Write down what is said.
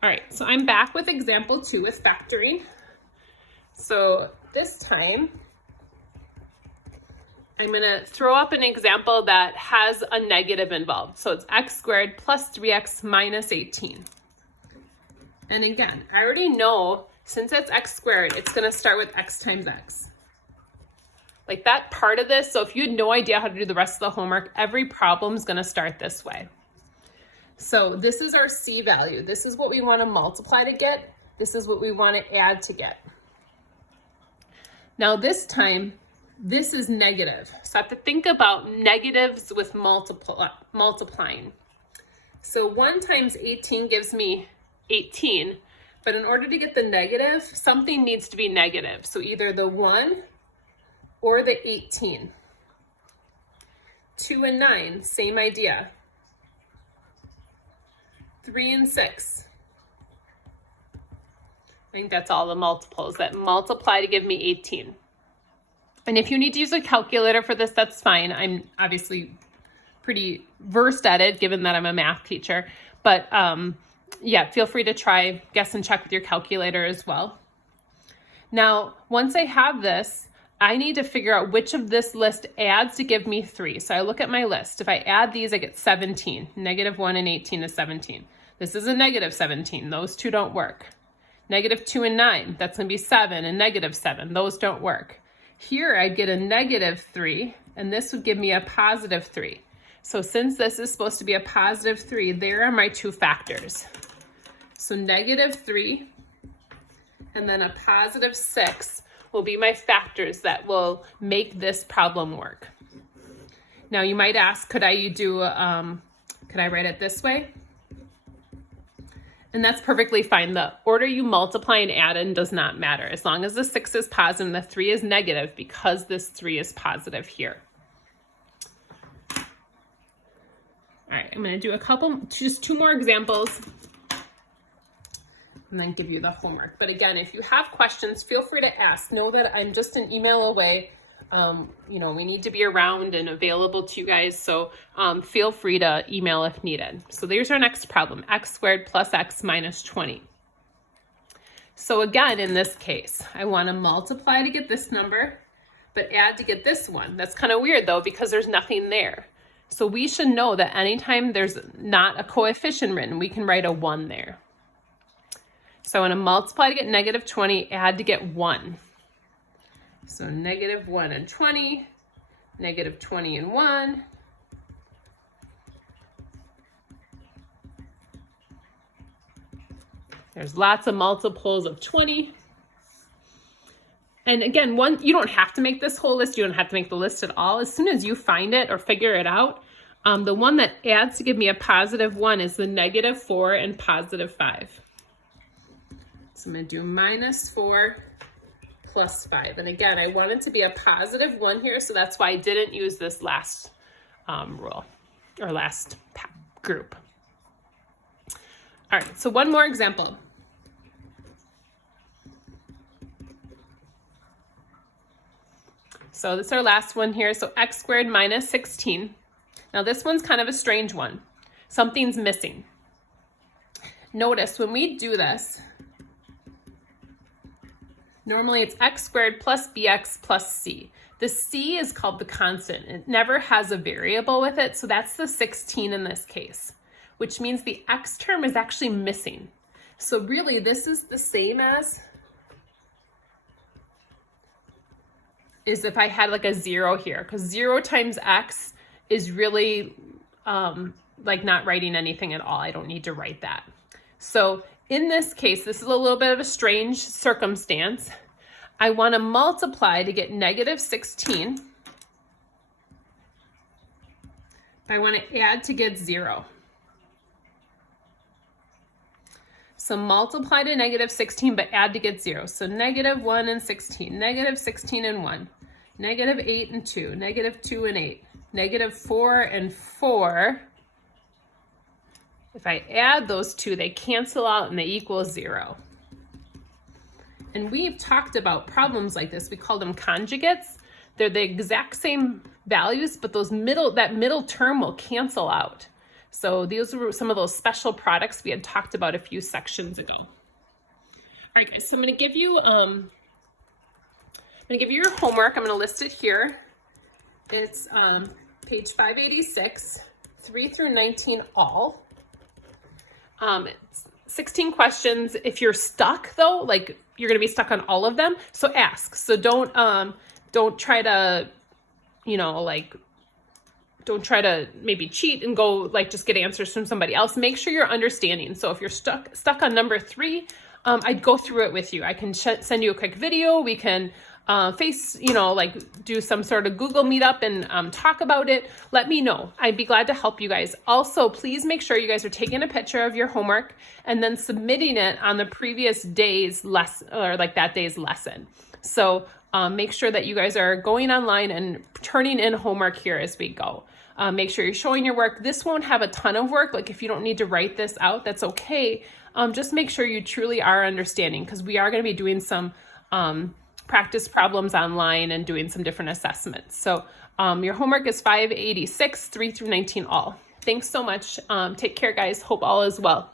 All right, so I'm back with example 2 with factoring. So this time, I'm gonna throw up an example that has a negative involved. So it's x squared plus 3x minus 18. And again, I already know since it's x squared, it's gonna start with x times x. Like that part of this, so if you had no idea how to do the rest of the homework, every problem is gonna start this way. So this is our C value. This is what we wanna multiply to get. This is what we wanna add to get. Now this time, this is negative. So I have to think about negatives with multiplying. So 1 times 18 gives me 18, but in order to get the negative, something needs to be negative. So either the 1 or the 18. 2 and 9, same idea. 3 and 6. I think that's all the multiples that multiply to give me 18. And if you need to use a calculator for this, that's fine. I'm obviously pretty versed at it, given that I'm a math teacher. But yeah, feel free to try, guess and check with your calculator as well. Now, once I have this, I need to figure out which of this list adds to give me 3. So I look at my list. If I add these, I get 17. Negative 1 and 18 is 17. This is a negative 17. Those two don't work. Negative 2 and 9, that's going to be 7, and negative 7. Those don't work. Here I get a negative 3, and this would give me a positive 3. So since this is supposed to be a positive 3, there are my 2 factors. So negative 3 and then a positive 6 will be my factors that will make this problem work. Now you might ask, could I write it this way? And that's perfectly fine. The order you multiply and add in does not matter, as long as the 6 is positive and the 3 is negative, because this 3 is positive here. All right, I'm going to do just 2 more examples and then give you the homework. But again, if you have questions, feel free to ask. Know that I'm just an email away. We need to be around and available to you guys, so feel free to email if needed. So there's our next problem, x squared plus x minus 20. So again, in this case, I want to multiply to get this number, but add to get this one. That's kind of weird though, because there's nothing there. So we should know that anytime there's not a coefficient written, we can write a 1 there. So I want to multiply to get negative 20, add to get 1. So negative 1 and 20, negative 20 and 1. There's lots of multiples of 20. And again, you don't have to make this whole list. You don't have to make the list at all. As soon as you find it or figure it out, the one that adds to give me a positive 1 is the negative 4 and positive 5. So I'm going to do minus 4 plus 5. And again, I want it to be a positive 1 here, so that's why I didn't use this last rule or last group. All right, so one more example. So this is our last one here. So x squared minus 16. Now this one's kind of a strange one. Something's missing. Notice when we do this, normally it's x squared plus bx plus c. The c is called the constant. It never has a variable with it, so that's the 16 in this case, which means the x term is actually missing. So really this is the same as if I had like a 0 here, because 0 times x is really like not writing anything at all. I don't need to write that. So in this case, this is a little bit of a strange circumstance. I want to multiply to get negative 16. I want to add to get 0. So multiply to negative 16, but add to get 0. So negative 1 and 16, negative 16 and 1, negative 8 and 2, negative 2 and 8, negative 4 and 4. If I add those two, they cancel out and they equal 0. And we've talked about problems like this. We call them conjugates. They're the exact same values, but that middle term will cancel out. So these were some of those special products we had talked about a few sections ago. All right, guys, so I'm going to give you your homework. I'm going to list it here. It's page 586, 3 through 19 all. It's 16 questions. If you're stuck though, like you're going to be stuck on all of them, so ask. So don't try to, don't try to maybe cheat and go like just get answers from somebody else. Make sure you're understanding. So if you're stuck on number 3, I'd go through it with you. I can send you a quick video. We can do some sort of Google meetup and talk about it. Let me know. I'd be glad to help you guys. Also, please make sure you guys are taking a picture of your homework and then submitting it on the previous day's lesson or like that day's lesson. So make sure that you guys are going online and turning in homework here as we go. Make sure you're showing your work. This won't have a ton of work. Like if you don't need to write this out, that's okay. Just make sure you truly are understanding, because we are going to be doing some practice problems online and doing some different assessments. So your homework is 586, 3 through 19 all. Thanks so much. Take care, guys. Hope all is well.